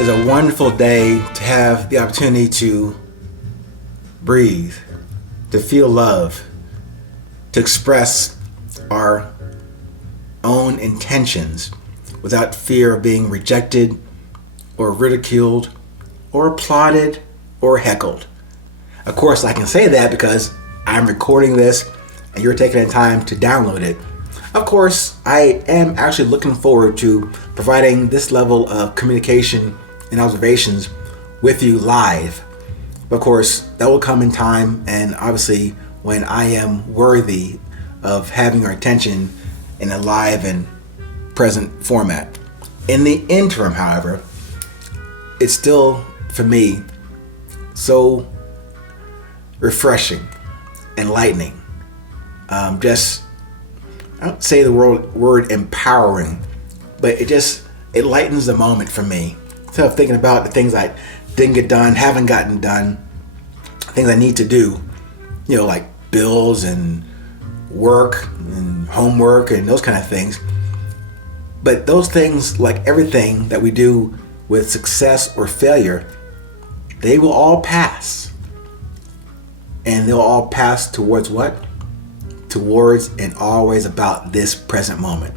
is a wonderful day to have the opportunity to breathe, to feel love, to express our own intentions without fear of being rejected or ridiculed or applauded or heckled. Of course, I can say that because I'm recording this and you're taking the time to download it. Of course, I am actually looking forward to providing this level of communication and observations with you live. Of course, that will come in time, and obviously when I am worthy of having your attention in a live and present format. In the interim, however, it's still, for me, so refreshing, enlightening. I don't say the word empowering, but it lightens the moment for me. Instead of thinking about the things I didn't get done, haven't gotten done, things I need to do, like bills and work and homework and those kind of things. But those things, like everything that we do with success or failure, they will all pass. And they'll all pass towards what? Towards and always about this present moment.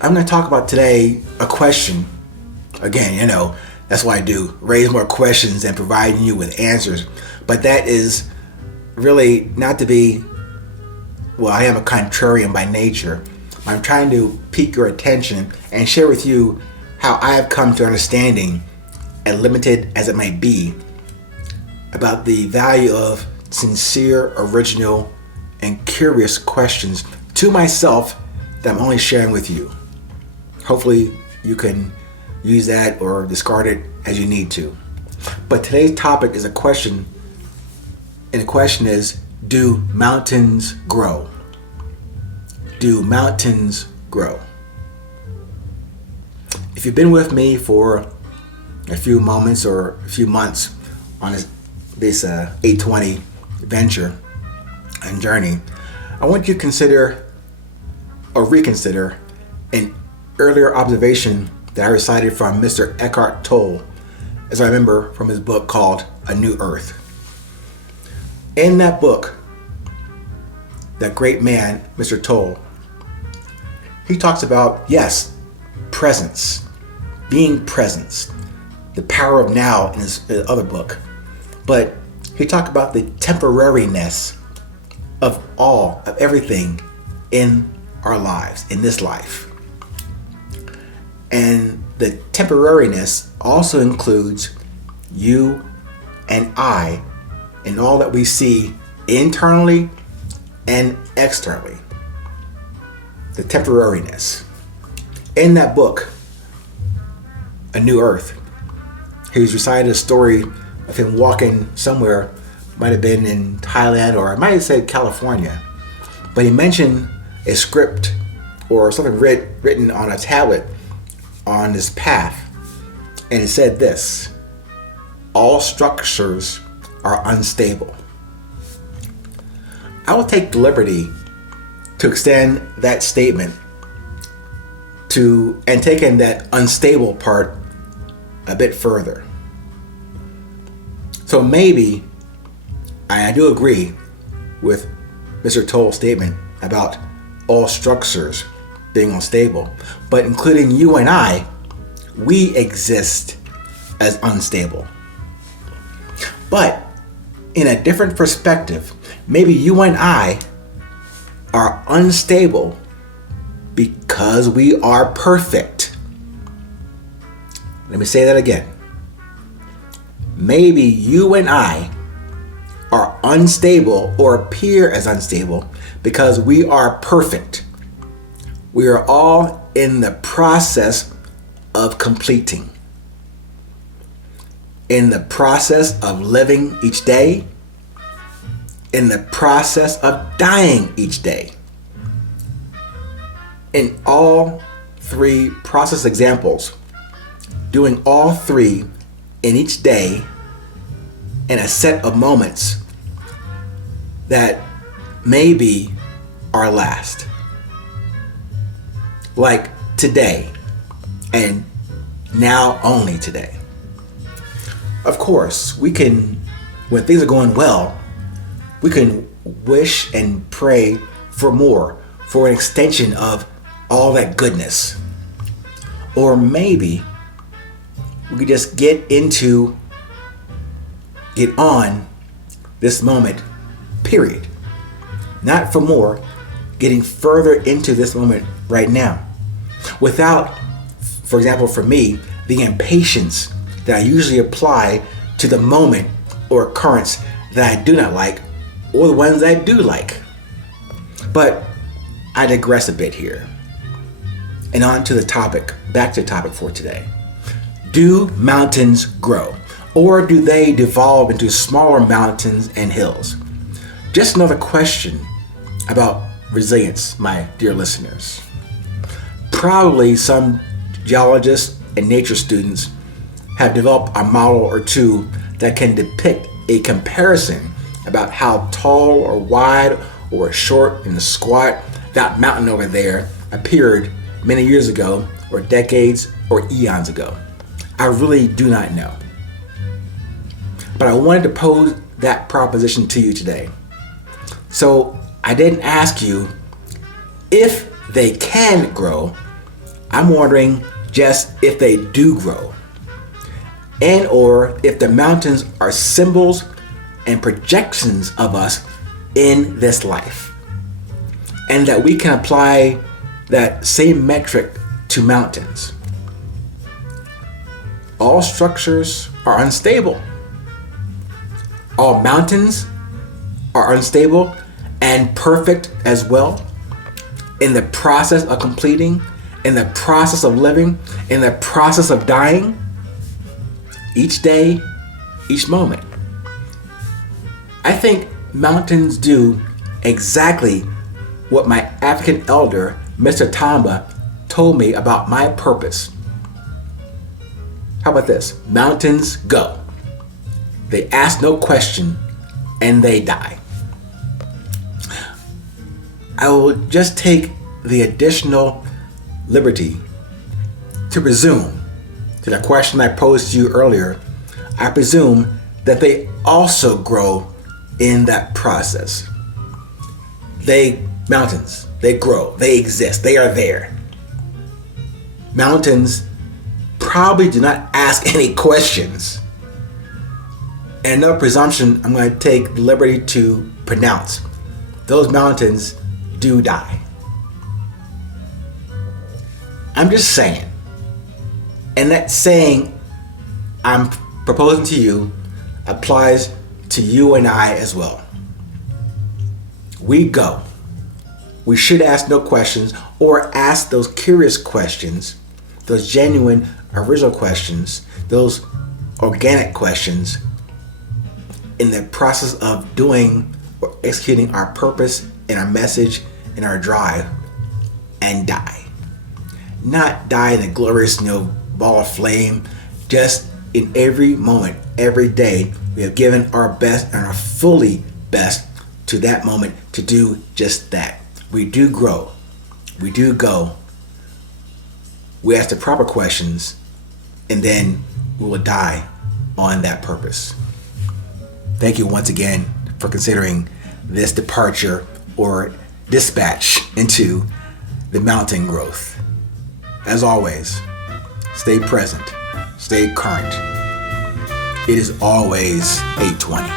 I'm going to talk about today a question. Again, that's what I do. Raise more questions than providing you with answers. But that is really not to be, I am a contrarian by nature. I'm trying to pique your attention and share with you how I have come to understanding, as limited as it may be, about the value of sincere, original, and curious questions to myself that I'm only sharing with you. Hopefully you can use that or discard it as you need to. But today's topic is a question, and the question is, do mountains grow? Do mountains grow? If you've been with me for a few moments or a few months on this 820 venture and journey, I want you to consider or reconsider an earlier observation that I recited from Mr. Eckhart Tolle, as I remember from his book called A New Earth. In that book, that great man, Mr. Tolle, he talks about, yes, presence, being presence, the power of now in his other book. But he talked about the temporariness of everything in our lives, in this life. And the temporariness also includes you and I and all that we see internally and externally. The temporariness. In that book, A New Earth, he's recited a story of him walking somewhere, might have been in Thailand or I might have said California, but he mentioned a script or something written on a tablet on this path, and it said this: all structures are unstable. I will take the liberty to extend that statement and taking that unstable part a bit further. So maybe I do agree with Mr. Tolle's statement about all structures being unstable, but including you and I, we exist as unstable. But in a different perspective, maybe you and I are unstable because we are perfect. Let me say that again. Maybe you and I are unstable or appear as unstable because we are perfect. We are all in the process of completing, in the process of living each day, in the process of dying each day. In all three process examples, doing all three in each day in a set of moments that may be our last. Like today, and now only today. Of course, we can, when things are going well, we can wish and pray for more, for an extension of all that goodness. Or maybe we could just get on this moment, period. Not for more, getting further into this moment right now. Without, for example, for me, the impatience that I usually apply to the moment or occurrence that I do not like, or the ones that I do like. But I digress a bit here. And on to the topic, back to the topic for today. Do mountains grow? Or do they devolve into smaller mountains and hills? Just another question about resilience, my dear listeners. Probably some geologists and nature students have developed a model or two that can depict a comparison about how tall or wide or short and squat that mountain over there appeared many years ago, or decades or eons ago. I really do not know. But I wanted to pose that proposition to you today. So I didn't ask you if they can grow. I'm wondering just if they do grow. And or if the mountains are symbols and projections of us in this life. And that we can apply that same metric to mountains. All structures are unstable. All mountains are unstable and perfect as well. In the process of completing, in the process of living, in the process of dying, each day, each moment. I think mountains do exactly what my African elder, Mr. Tamba, told me about my purpose. How about this? Mountains go. They ask no question and they die. I will just take the additional liberty to presume, to the question I posed to you earlier, I presume that they also grow in that process. Mountains, they grow, they exist, they are there. Mountains probably do not ask any questions. And another presumption I'm going to take the liberty to pronounce. Those mountains do die. I'm just saying. And that saying I'm proposing to you applies to you and I as well. We go. We should ask no questions, or ask those curious questions, those genuine, original questions, those organic questions in the process of doing or executing our purpose and our message and our drive, and die. Not die in a glorious, ball of flame. Just in every moment, every day, we have given our best and our fully best to that moment to do just that. We do grow. We do go. We ask the proper questions, and then we will die on that purpose. Thank you once again for considering this departure or dispatch into the mountain growth. As always, stay present, stay current. It is always 8:20.